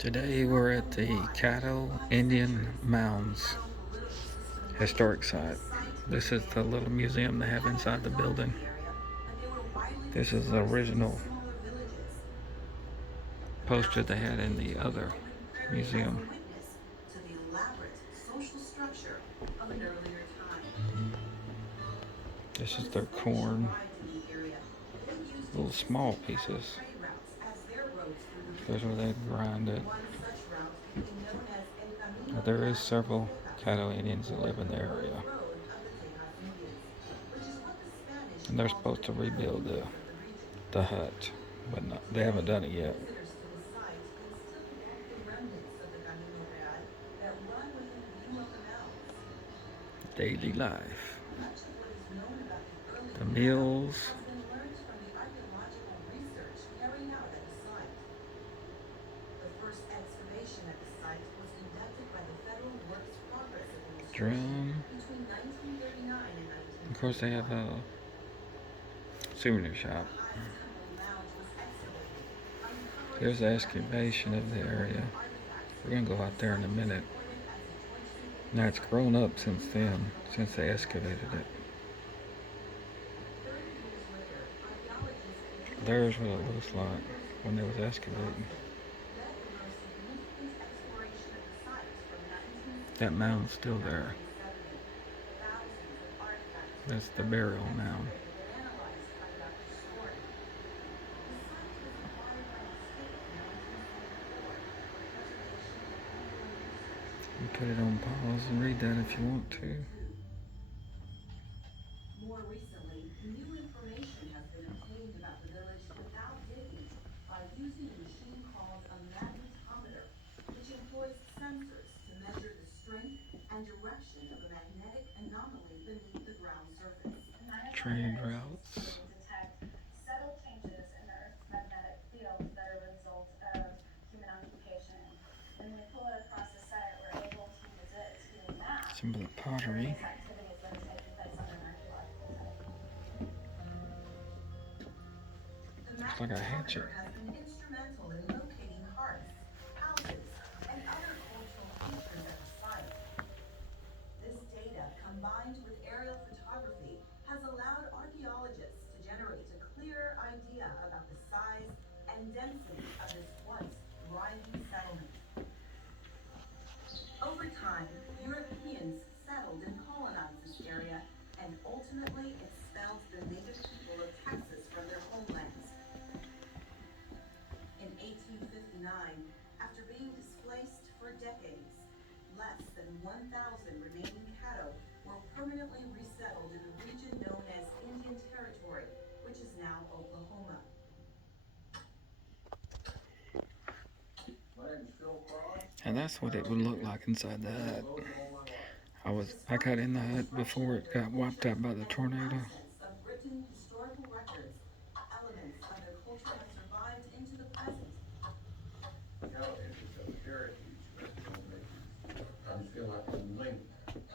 Today we're at the Caddo Indian Mounds historic site. This is the little museum they have inside the building. This is the original poster they had in the other museum. This is their corn, little small pieces. Here's where they grind it. There is several Caddo Indians that live in the area. And they're supposed to rebuild the hut, but they haven't done it yet. Daily life. The meals. Drum. Of course, they have a souvenir shop. Here's the excavation of the area. We're gonna go out there in a minute. Now it's grown up since then, since they excavated it. There's what it looks like when they was excavating. That mound's still there. That's the burial mound. You put it on pause and read that if you want to. More recently, new information has been obtained about the village without digging by using a machine called a magnetometer, which employs sensors to measure the strength and direction of a magnetic anomaly beneath the ground surface. Train routes. Detect subtle changes in the Earth's magnetic field that are a result of human occupation. When we pull it across the site, we're able to use it to map some of the pottery. Looks like a hatchet. Has been instrumental in locating hearths, houses, and other cultural features at the site. This data, combined with aerial photography, has allowed archaeologists to generate a clearer idea about the size and density of this once thriving settlement. Over time, Europeans settled and colonized this area and ultimately expelled the native people of Texas from their homelands. In 1859, after being displaced for decades, less than 1,000 remaining Caddo were permanently resettled in the region known as Indian Territory, which is now Oklahoma. And that's what it would look like inside the hut. I got in the hut before it got wiped out by the tornado. Of written historical records, elements of their culture have survived into the present. Cattle is a heritage festival. I just feel like I'm linked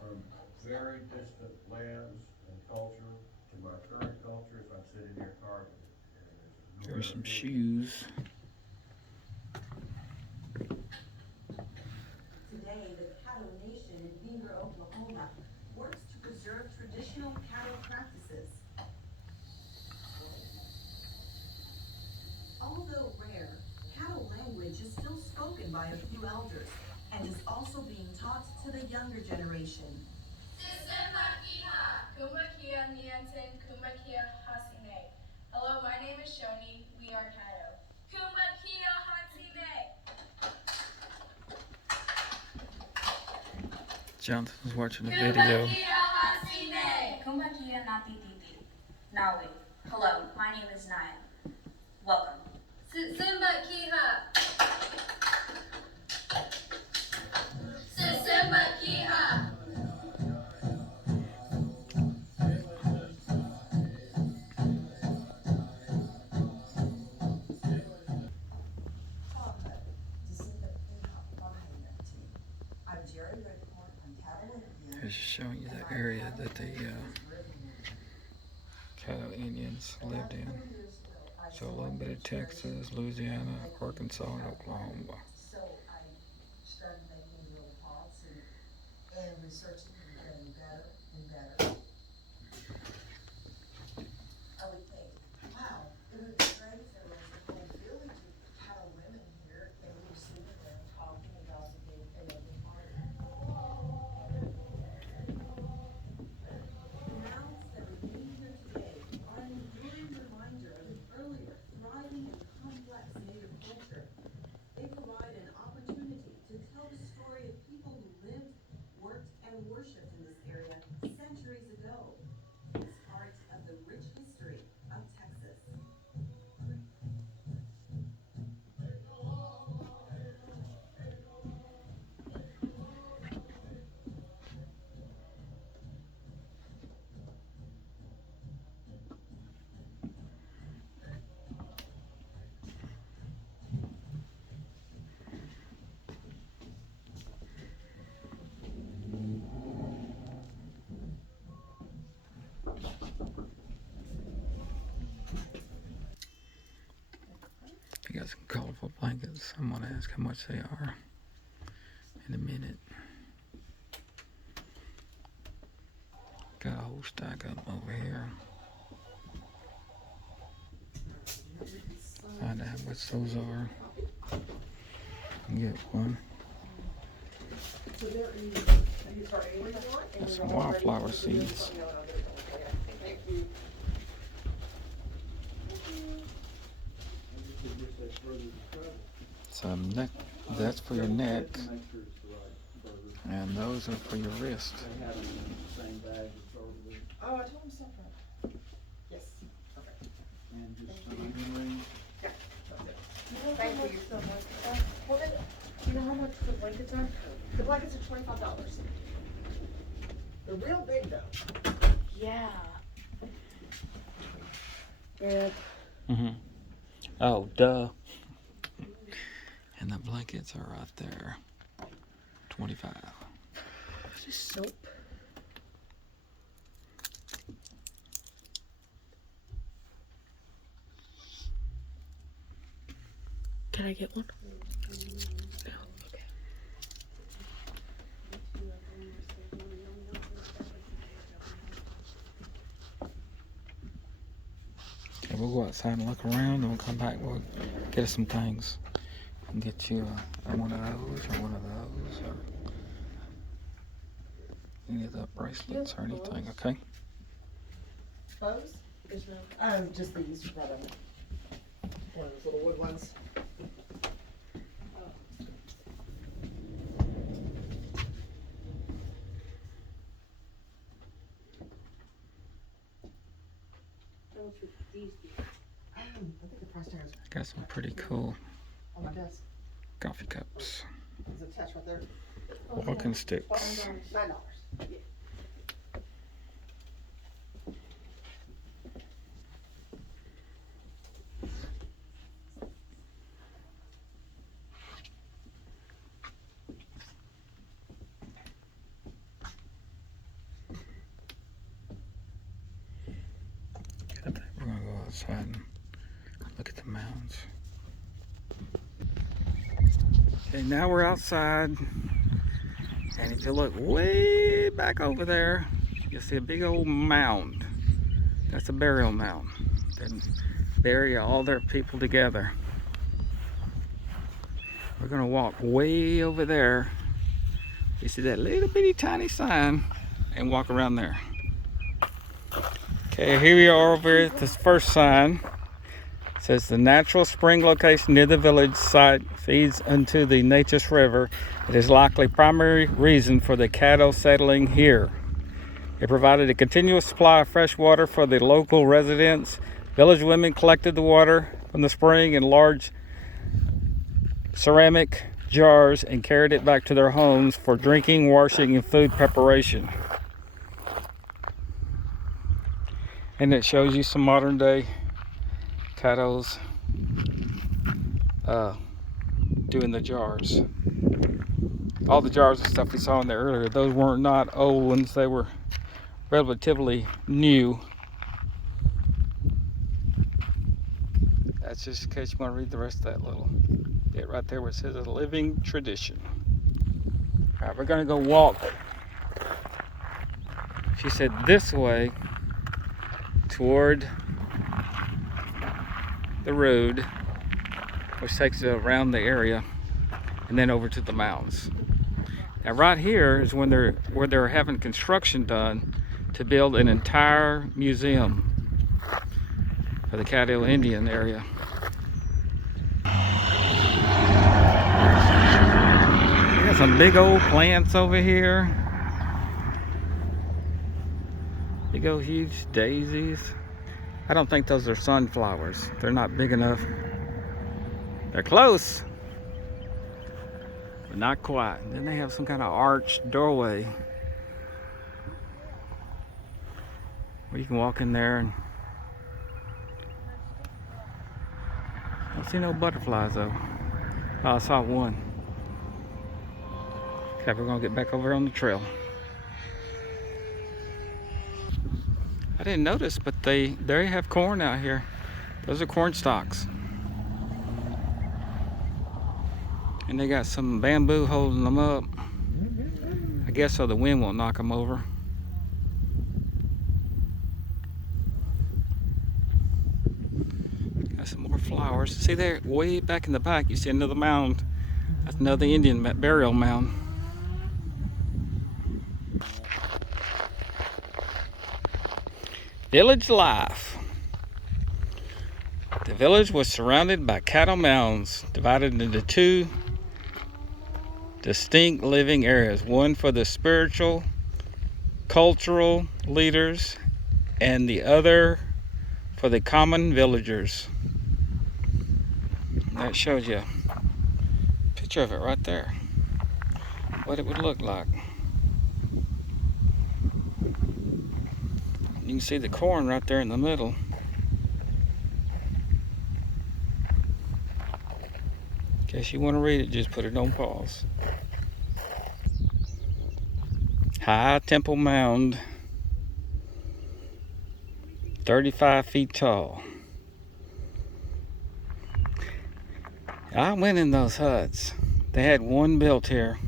from very distant lands and culture to my current culture as I'm sitting here carving it. There's some shoes. Today, the Caddo Nation in Beaver, Oklahoma, works to preserve traditional Caddo practices. Although rare, Caddo language is still spoken by a few elders and is also being taught to the younger generation. Hello, my name is Shoni. We are Caddo. Jonathan's watching the video. Nawi. Hello, my name is Naya. Welcome. It's showing you the area that the Caddo Indians lived in. So a little bit of Texas, Louisiana, Arkansas, and Oklahoma. and researching and getting better and better. I would think, wow, it would be great if there was a whole village of cattle women here and we were sitting there talking and gossiping and making art. The mounds that remain here today are an enduring reminder of an earlier, thriving and complex native culture. They provide an opportunity to tell the story of people who lived, worked, and worshipped in this area centuries ago. It's part of the rich history of Texas. We got some colorful blankets. I'm gonna ask how much they are in a minute. Got a whole stack of them over here. Find out how much those are. Get one. Got some wildflower seeds. Some neck, that's for your neck, and those are for your wrist. Oh, I told him separate. Yes, perfect. And just some onion rings. Yeah, that's it. Thank you. Well, then, do you know how much the blankets are? The blankets are $25. They're real big though. Yeah. Yeah. Oh, duh. And the blankets are right there. 25. Is this soap? Can I get one? No. Okay. Okay, we'll go outside and look around, and we'll come back. We'll get us some things. And get you one of those, or one of those, or any of the bracelets or anything. Okay. Bows? Just these, right on. One of those little wood ones. I think the price tag is Got some pretty cool on my desk. coffee cups, It's attached right there. walking sticks. $9. I think we're gonna go outside and look at the mounds. Okay, now we're outside, and if you look way back over there, you'll see a big old mound. That's a burial mound. They bury all their people together. We're gonna walk way over there. You see that little bitty tiny sign, and walk around there. Okay, here we are over at this first sign. It says the natural spring location near the village site feeds into the Neches River. It is likely primary reason for the Caddo settling here. It provided a continuous supply of fresh water for the local residents. Village women collected the water from the spring in large ceramic jars and carried it back to their homes for drinking, washing, and food preparation. And it shows you some modern day Caddos doing the jars. All the jars and stuff we saw in there earlier, those were not old ones, they were relatively new. That's just in case you want to read the rest of that little bit right there where it says a living tradition. Alright, we're gonna go walk She said this way toward the road, which takes it around the area and then over to the mounds. Now right here is when where they're having construction done to build an entire museum for the Caddo Indian area. We got some big old plants over here. Big old huge daisies. I don't think those are sunflowers. They're not big enough. They're close, but not quite. Then they have some kind of arched doorway where you can walk in there and I don't see no butterflies though. Oh, I saw one. Okay, we're gonna get back over on the trail. I didn't notice, but they have corn out here. Those are corn stalks. And they got some bamboo holding them up. I guess so the wind won't knock them over. Got some more flowers. See there, way back in the back, you see another mound. That's another Indian burial mound. Village life. The village was surrounded by cattle mounds, divided into two distinct living areas, one for the spiritual, cultural leaders, and the other for the common villagers. That shows you a picture of it right there, what it would look like. You can see the corn right there in the middle. In case you want to read it, just put it on pause. High Temple Mound, 35 feet tall. I went in those huts. They had one built here.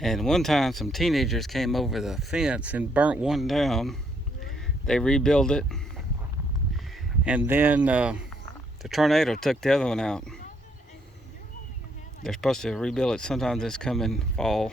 And one time some teenagers came over the fence and burnt one down. They rebuilt it. And then the tornado took the other one out. They're supposed to rebuild it sometime this coming fall.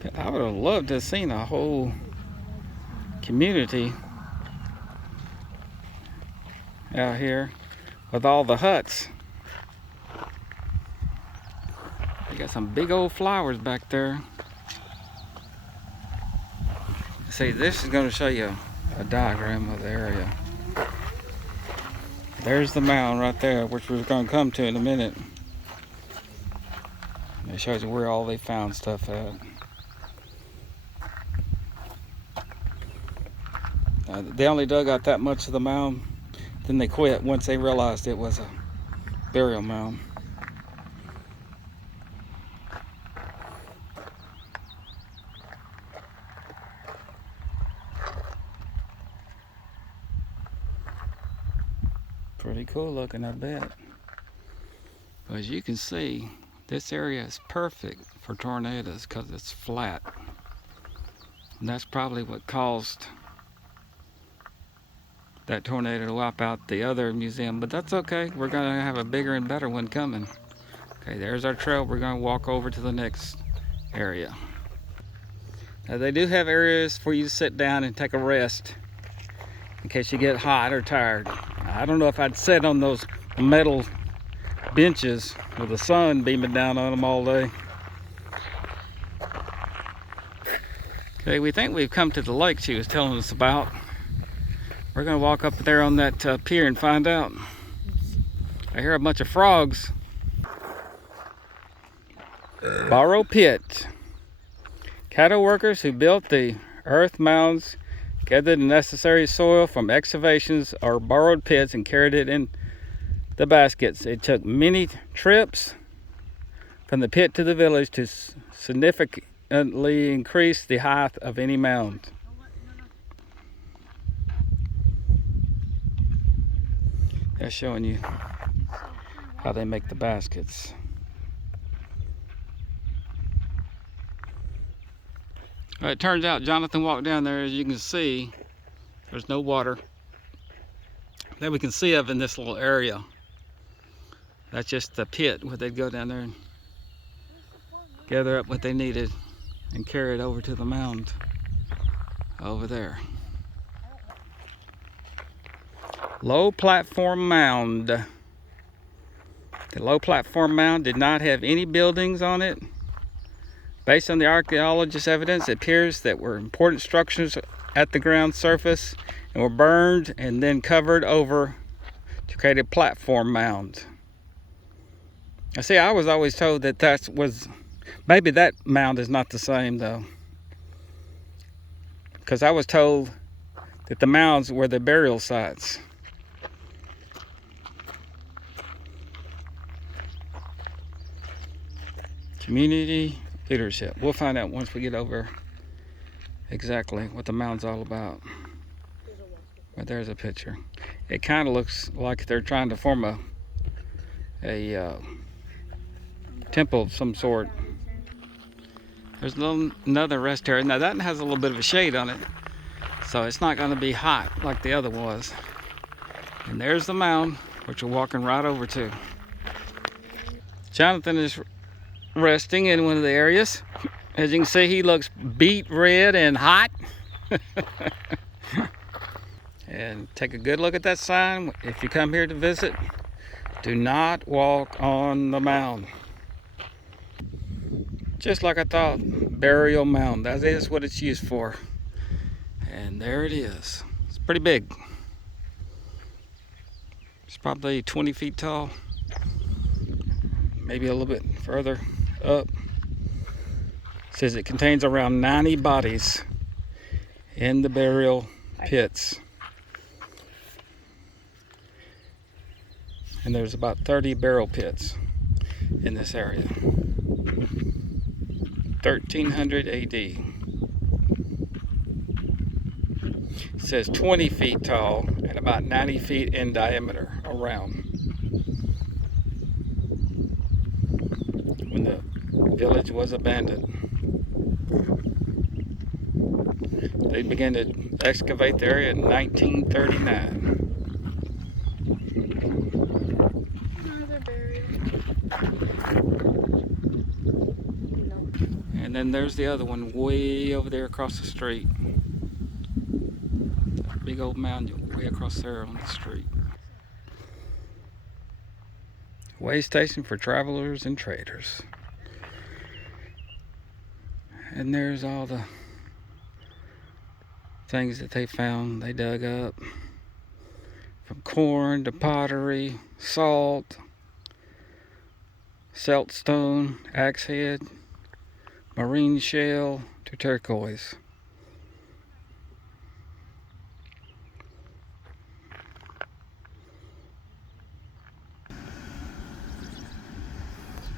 But I would have loved to have seen a whole community out here with all the huts. You got some big old flowers back there. See, this is going to show you a diagram of the area. There's the mound right there, which we're going to come to in a minute. It shows you where all they found stuff at. They only dug out that much of the mound, then they quit once they realized it was a burial mound. Pretty cool looking, I bet. But as you can see, this area is perfect for tornadoes because it's flat. And that's probably what caused that tornado to wipe out the other museum, but that's okay. We're gonna have a bigger and better one coming. Okay, there's our trail. We're gonna walk over to the next area. Now they do have areas for you to sit down and take a rest in case you get hot or tired. I don't know if I'd sit on those metal benches with the sun beaming down on them all day. Okay, we think we've come to the lake she was telling us about. We're gonna walk up there on that pier and find out. I hear a bunch of frogs. Borrow pit. Caddo workers who built the earth mounds gathered the necessary soil from excavations or borrowed pits and carried it in the baskets. It took many trips from the pit to the village to significantly increase the height of any mound. That's showing you how they make the baskets. Well, it turns out Jonathan walked down there. As you can see, there's no water that we can see of in this little area. That's just the pit where they'd go down there and gather up what they needed and carry it over to the mound over there. Low Platform Mound. The Low Platform Mound did not have any buildings on it. Based on the archaeologist's evidence, it appears that were important structures at the ground surface and were burned and then covered over to create a platform mound. I see, I was always told that maybe that mound is not the same though, because I was told that the mounds were the burial sites. Community leadership. We'll find out once we get over exactly what the mound's all about. But there's a picture. It kind of looks like they're trying to form a temple of some sort. There's another rest area. Now that has a little bit of a shade on it, so it's not going to be hot like the other was. And there's the mound, which we're walking right over to. Jonathan is resting in one of the areas. As you can see, he looks beet red and hot. And take a good look at that sign. If you come here to visit, do not walk on the mound. Just like I thought, burial mound. That is what it's used for. And there it is. It's pretty big. It's probably 20 feet tall. Maybe a little bit further up. It says it contains around 90 bodies in the burial pits. And there's about 30 burial pits in this area. 1300 AD. It says 20 feet tall and about 90 feet in diameter around. When the village was abandoned, they began to excavate the area in 1939. And then there's the other one way over there across the street. That big old mound way across there on the street. Waystation for travelers and traders. And there's all the things that they found, they dug up. From corn to pottery, salt, siltstone, axe head, marine shell to turquoise.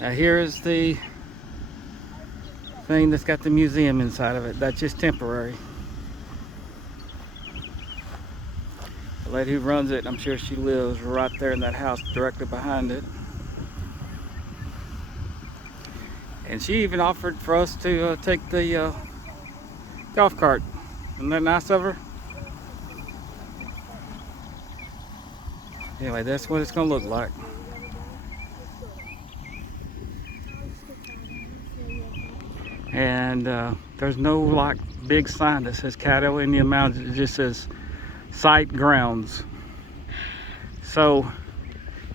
Now here is the thing that's got the museum inside of it. That's just temporary. The lady who runs it, I'm sure she lives right there in that house directly behind it. And she even offered for us to take the golf cart. Isn't that nice of her? Anyway, that's what it's going to look like. And there's no like big sign that says Caddo Indian Mounds. It just says site grounds. So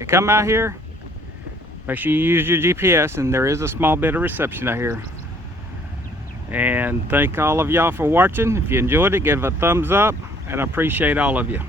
you come out here, make sure you use your GPS, and there is a small bit of reception out here. And thank all of y'all for watching. If you enjoyed it, give it a thumbs up, and I appreciate all of you.